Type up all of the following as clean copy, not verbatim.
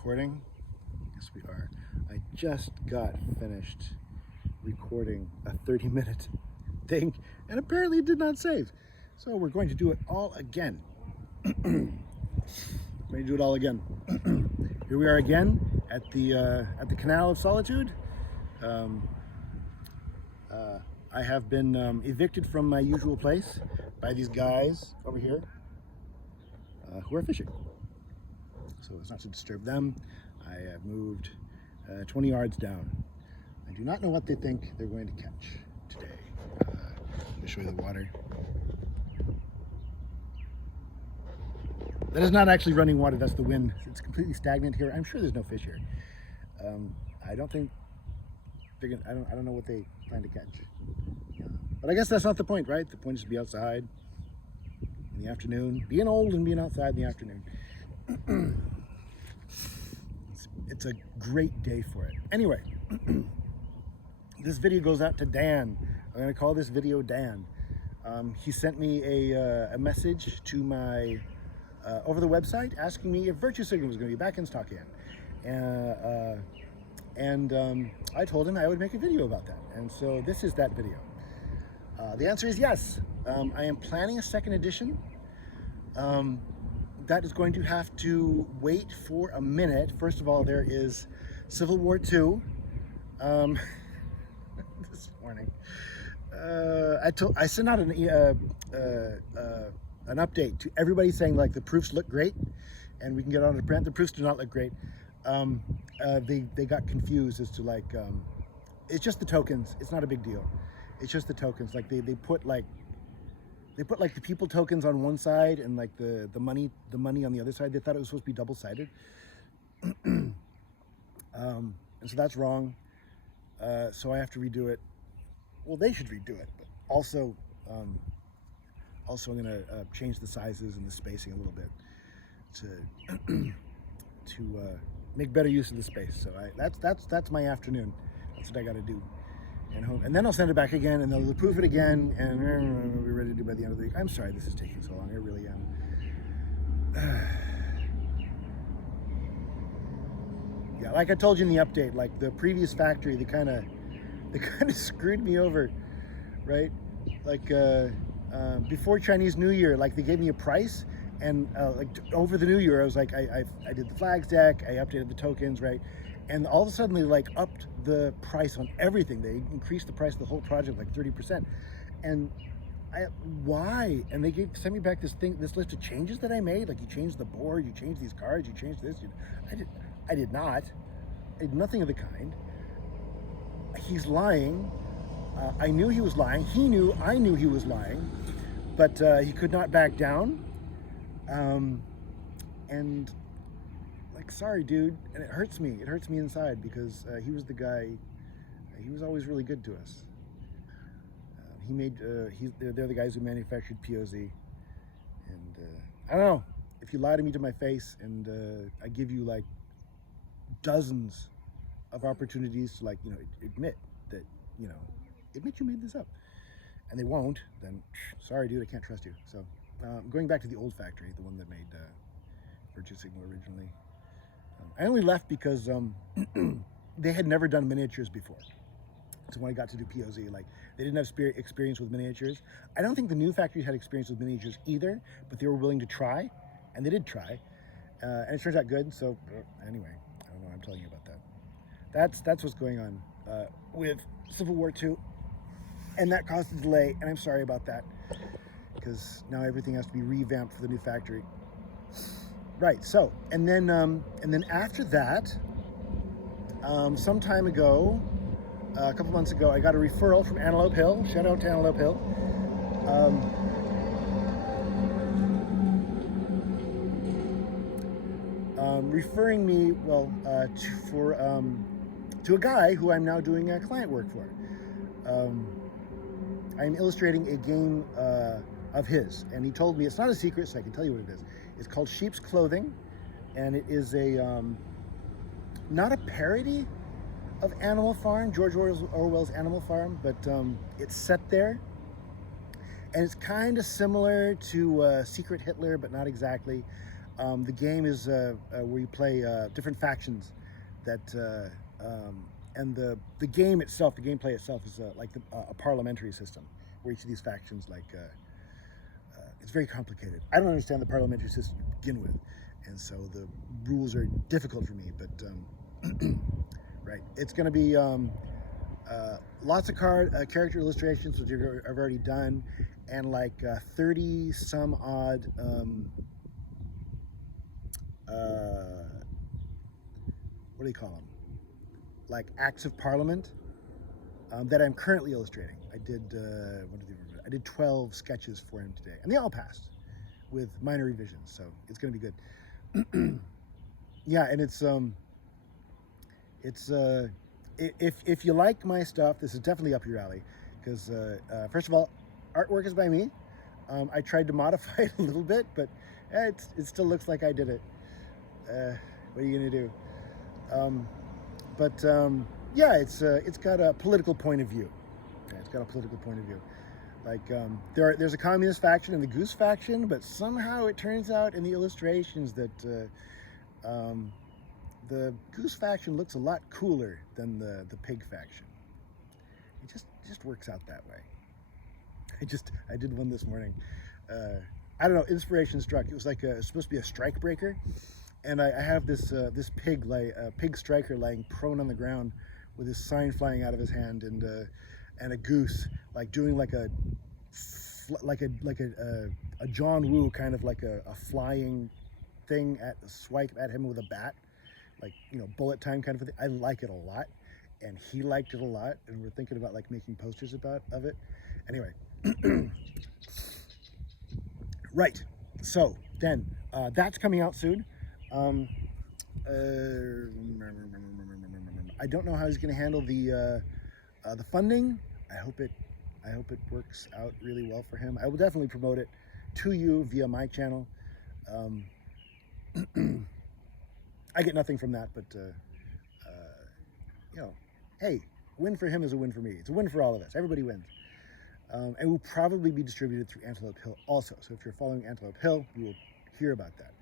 recording? Yes, we are. I just got finished recording a 30-minute thing, and apparently it did not save. So we're going to do it all again. Here we are again at the Canal of Solitude. I have been evicted from my usual place by these guys over here who are fishing. So as not to disturb them, I have moved 20 yards down. I do not know what they think they're going to catch today. Let me show you the water. That is not actually running water, that's the wind. It's completely stagnant here. I'm sure there's no fish here. I don't think they're gonna, I don't know what they plan to catch. But I guess that's not the point, right? The point is to be outside in the afternoon, being old and being outside in the afternoon. It's a great day for it. Anyway, this video goes out to Dan. I'm gonna call this video Dan. He sent me a message to my over the website asking me if Virtue Signal was gonna be back in stock again. I told him I would make a video about that. And so this is that video. The answer is yes. I am planning a second edition. That is going to have to wait for a minute. First of all, there is Civil War II. This morning, I sent out an update to everybody saying like the proofs look great, and we can get on to print. The proofs do not look great. They got confused as to like it's just the tokens. It's not a big deal. It's just the tokens. Like they put like the people tokens on one side and like the money on the other side. They thought it was supposed to be double-sided. And so that's wrong. So I have to redo it. Well, they should redo it, but also I'm gonna change the sizes and the spacing a little bit to make better use of the space. So that's my afternoon. That's what I got to do. And then I'll send it back again, and they'll approve it again, and we'll be ready to do by the end of the week. I'm sorry this is taking so long. I really am. Yeah, like I told you in the update, like the previous factory, they kind of screwed me over, right? Like before Chinese New Year, like they gave me a price, and like over the New Year, I was like, I did the flags deck, I updated the tokens, right? And all of a sudden they like upped the price on everything. They increased the price of the whole project like 30%. And why? And they sent me back this list of changes that I made. Like you changed the board, you changed these cards, you changed this. I did not. I did nothing of the kind. He's lying. I knew he was lying. I knew he was lying, but he could not back down. And like, sorry, dude. And it hurts me. It hurts me inside because he was the guy. He was always really good to us. They're the guys who manufactured POZ. And I don't know, if you lie to me to my face and I give you like dozens of opportunities to like, admit that, admit you made this up, and they won't, then sorry, dude, I can't trust you. So going back to the old factory, the one that made Virtue Signal originally. I only left because they had never done miniatures before. So when I got to do POZ, like they didn't have experience with miniatures. I don't think the new factory had experience with miniatures either, but they were willing to try, and they did try, and it turns out good. So anyway, I don't know what I'm telling you about that. That's what's going on with Civil War II, and that caused a delay, and I'm sorry about that, because now everything has to be revamped for the new factory. Right. So, and then after that, some time ago, a couple months ago, I got a referral from Antelope Hill. Shout out to Antelope Hill. Referring me, to a guy who I'm now doing client work for. I'm illustrating a game of his, and he told me it's not a secret, so I can tell you what it is. It's called Sheep's Clothing, and it is a not a parody of Animal Farm, George Orwell's Animal Farm, but it's set there, and it's kind of similar to Secret Hitler, but not exactly. The game is where you play different factions that, and the game itself, the gameplay itself is like a parliamentary system where each of these factions, like, it's very complicated. I don't understand the parliamentary system to begin with, and so the rules are difficult for me, but right. It's going to be lots of character illustrations, which I've already done, and like 30 some odd what do you call them? Like acts of parliament that I'm currently illustrating. I did 12 sketches for him today, and they all passed with minor revisions, so it's going to be good. Yeah, and if you like my stuff, this is definitely up your alley, because first of all, artwork is by me. I tried to modify it a little bit, but it still looks like I did it. What are you gonna do? Yeah, it's got a political point of view. Yeah, it's got a political point of view. Like there's a communist faction and the Goose faction, but somehow it turns out in the illustrations that the Goose faction looks a lot cooler than the Pig faction. It just works out that way. I did one this morning. I don't know, inspiration struck. It was like it's supposed to be a strike breaker, and I have this pig pig striker lying prone on the ground with his sign flying out of his hand, and a goose like doing like a John Woo kind of like a flying thing swipe at him with a bat, like, you know, bullet time kind of thing. I like it a lot, and he liked it a lot, and we're thinking about like making posters of it. Anyway, right. So then that's coming out soon. I don't know how he's going to handle the funding. I hope it works out really well for him. I will definitely promote it to you via my channel. I get nothing from that, but you know, hey, win for him is a win for me. It's a win for all of us. Everybody wins. And will probably be distributed through Antelope Hill also. So if you're following Antelope Hill, you will hear about that.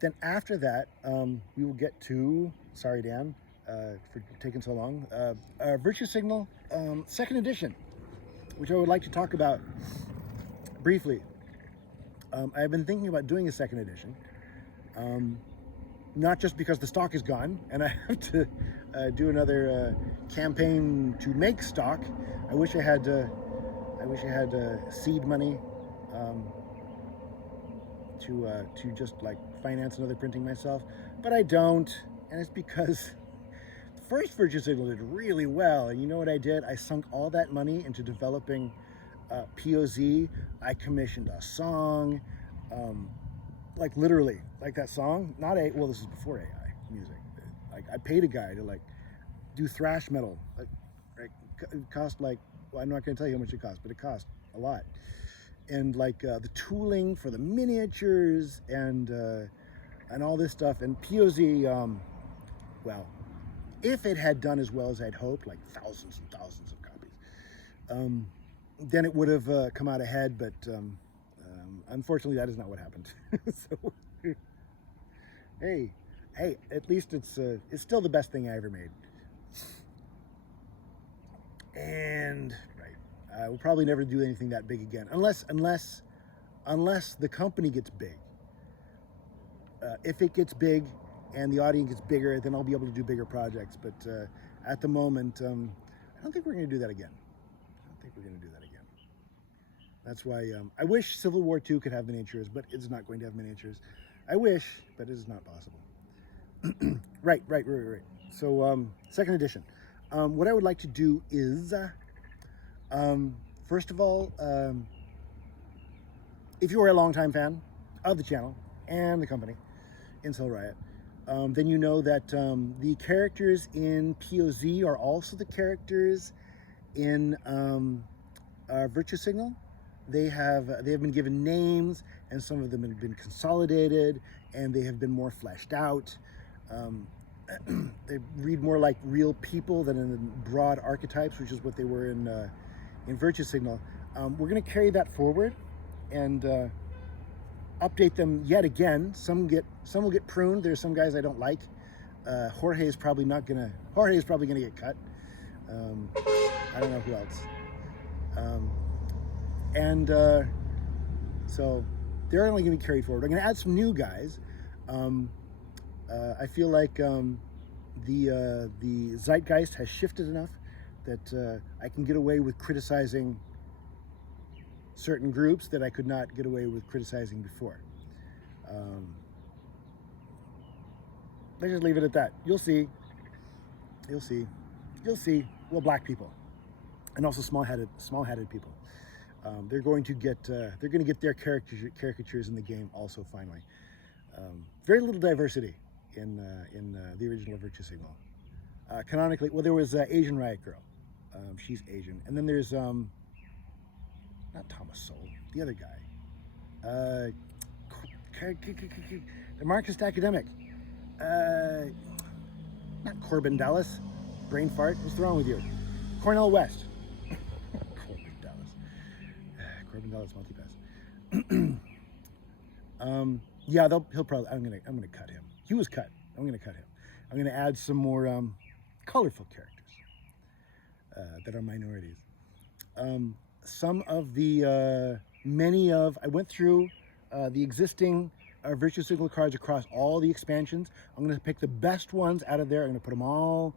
Then after that, we will get to, sorry Dan, for taking so long, Virtue Signal 2nd edition, which I would like to talk about briefly. I've been thinking about doing a 2nd edition, not just because the stock is gone and I have to do another campaign to make stock. I wish I had seed money to just like finance another printing myself, but I don't, and it's because the first Virtue Signal did really well, and you know what I did? I sunk all that money into developing POZ. I commissioned a song, like literally, like that song, well, this is before AI music. Like I paid a guy to like do thrash metal, like, right? It cost like, well, I'm not going to tell you how much it cost, but it cost a lot. And like the tooling for the miniatures and all this stuff, and POZ, well, if it had done as well as I'd hoped, like thousands and thousands of copies, then it would have come out ahead, but unfortunately that is not what happened. So hey, at least it's still the best thing I ever made. And right, we'll probably never do anything that big again, unless the company gets big. If it gets big and the audience gets bigger, then I'll be able to do bigger projects. But at the moment, I don't think we're going to do that again. That's why I wish Civil War II could have miniatures, but it's not going to have miniatures. I wish, but it is not possible. Right. So 2nd edition. What I would like to do is, first of all, if you are a longtime fan of the channel and the company, Incel Riot, then you know that the characters in POZ are also the characters in Virtue Signal. They have been given names, and some of them have been consolidated, and they have been more fleshed out. They read more like real people than in broad archetypes, which is what they were in Virtue Signal. We're going to carry that forward, and update them yet again. Some will get pruned. There's some guys I don't like. Jorge is probably gonna get cut. I don't know who else. So they're only going to be carried forward. I'm going to add some new guys. I feel like the zeitgeist has shifted enough that I can get away with criticizing certain groups that I could not get away with criticizing before. Let's just leave it at that. You'll see. Well, black people, and also small-headed people. They're going to get their caricatures in the game also. Finally, very little diversity in the original Virtue Signal. Canonically, well, there was Asian Riot Girl. She's Asian, and then there's not Thomas Sowell, the other guy, the Marxist academic, not Corbin Dallas. Brain fart. What's wrong with you? Cornel West. Corbin Dallas multipass. Yeah, he'll probably. I'm gonna cut him. He was cut. I'm gonna cut him. I'm gonna add some more colorful characters that are minorities. Some of the I went through the existing Virtue Signal cards across all the expansions. I'm gonna pick the best ones out of there. I'm gonna put them all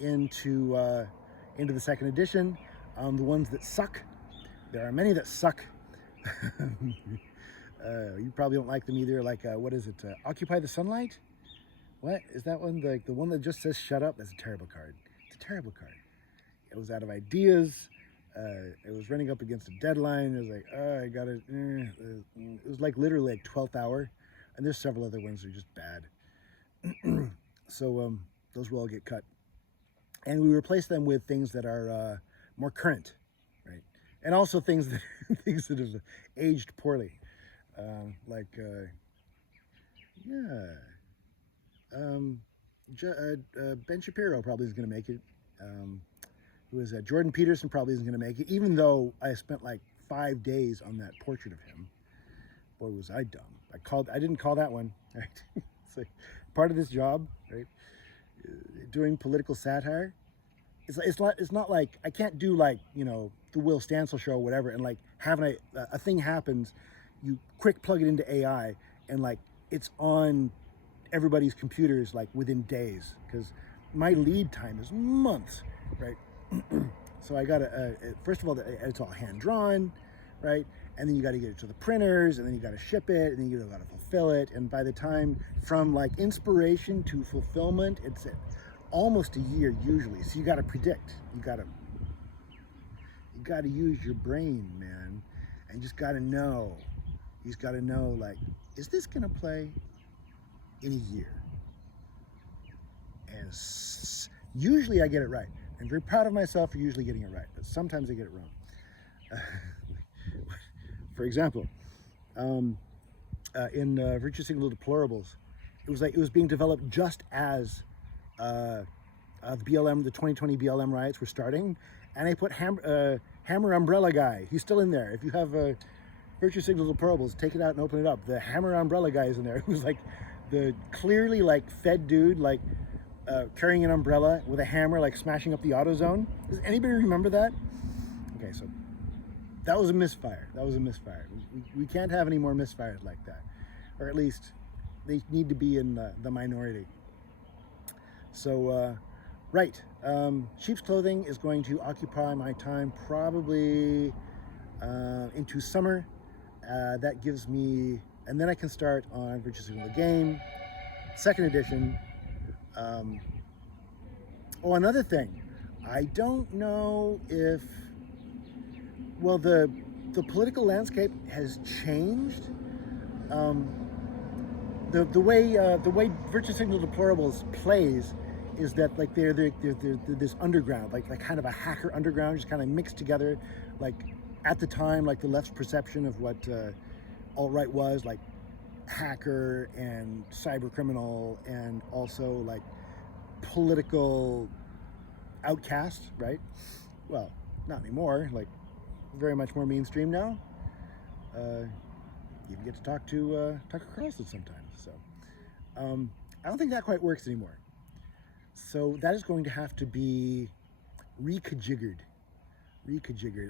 into the second edition. The ones that suck. There are many that suck. You probably don't like them either. Like, what is it? Occupy the Sunlight? What is that one? The one that just says "shut up"? That's a terrible card. It's a terrible card. It was out of ideas. It was running up against a deadline. It was like, I got it. It was like literally like 12th hour. And there's several other ones that are just bad. So those will all get cut. And we replace them with things that are more current, right? And also things that have aged poorly, Ben Shapiro probably is going to make it. Jordan Peterson probably isn't going to make it, even though I spent like 5 days on that portrait of him. Boy, was I dumb. I didn't call that one. Right? It's like part of this job, right? Doing political satire. It's not like I can't do like, the Will Stancil show or whatever, and like having a thing happens, you quick plug it into AI, and like it's on everybody's computers like within days, because my lead time is months, right? So I gotta first of all, it's all hand drawn, right? And then you got to get it to the printers, and then you got to ship it, and then you got to fulfill it. And by the time from like inspiration to fulfillment, it's almost a year usually. So you got to predict. You got to use your brain, man, and you just got to know. You just got to know, like, is this gonna play in a year? And usually I get it right. I'm very proud of myself for usually getting it right, but sometimes I get it wrong. For example, in Virtue Signal Deplorables, it was being developed just as the 2020 BLM riots were starting, and I put Hammer Umbrella Guy. He's still in there. If you have Virtue Signal Deplorables, take it out and open it up. The Hammer Umbrella Guy is in there. Who's like the clearly like fed dude, like carrying an umbrella with a hammer, like smashing up the AutoZone. Does anybody remember that? Okay, so. That was a misfire. We can't have any more misfires like that. Or at least they need to be in the minority. So, right. Sheep's Clothing is going to occupy my time probably into summer. That gives me, and then I can start on Virtue Signal the Game, second edition. Another thing. I don't know if, well, the political landscape has changed. The way Virtue Signal Deplorables plays is that like they're this underground, like kind of a hacker underground, just kind of mixed together. Like at the time, like the left's perception of what alt-right was, like hacker and cyber criminal, and also like political outcast, right? Well, not anymore. Like very much more mainstream now. you even get to talk to Tucker Carlson sometimes. So I don't think that quite works anymore. So that is going to have to be reconfigured,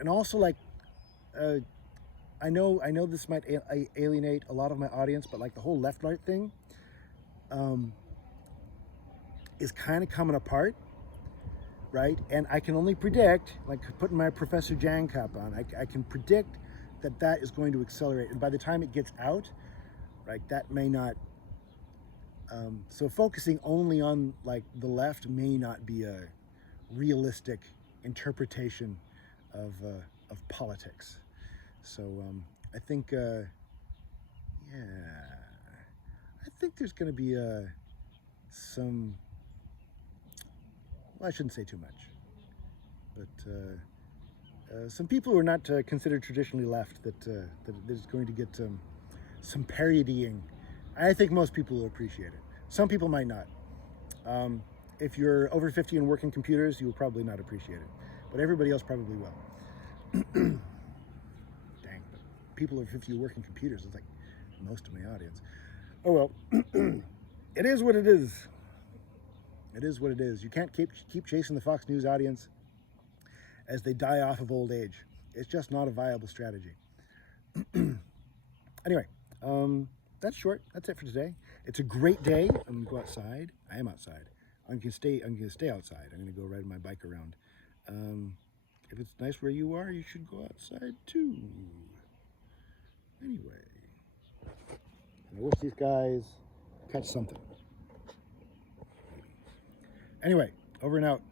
and also like I know this might alienate a lot of my audience, but like the whole left-right thing is kind of coming apart, right? And I can only predict, like putting my Professor Jang cap on, I can predict that is going to accelerate, and by the time it gets out, right, that may not. So focusing only on like the left may not be a realistic interpretation of politics. So I think, yeah, I think there's going to be some. Well, I shouldn't say too much, but some people who are not considered traditionally left that there's going to get some parodying. I think most people will appreciate it. Some people might not. If you're over 50 and working computers, you will probably not appreciate it, but everybody else probably will. Dang, but people over 50 who work in computers, it's like most of my audience. Oh well, it is what it is. It is what it is. You can't keep chasing the Fox News audience as they die off of old age. It's just not a viable strategy. Anyway, that's short. That's it for today. It's a great day. I'm gonna go outside. I am outside. I'm gonna stay outside. I'm gonna go ride my bike around. If it's nice where you are, you should go outside too. Anyway, I wish these guys catch something. Anyway, over and out.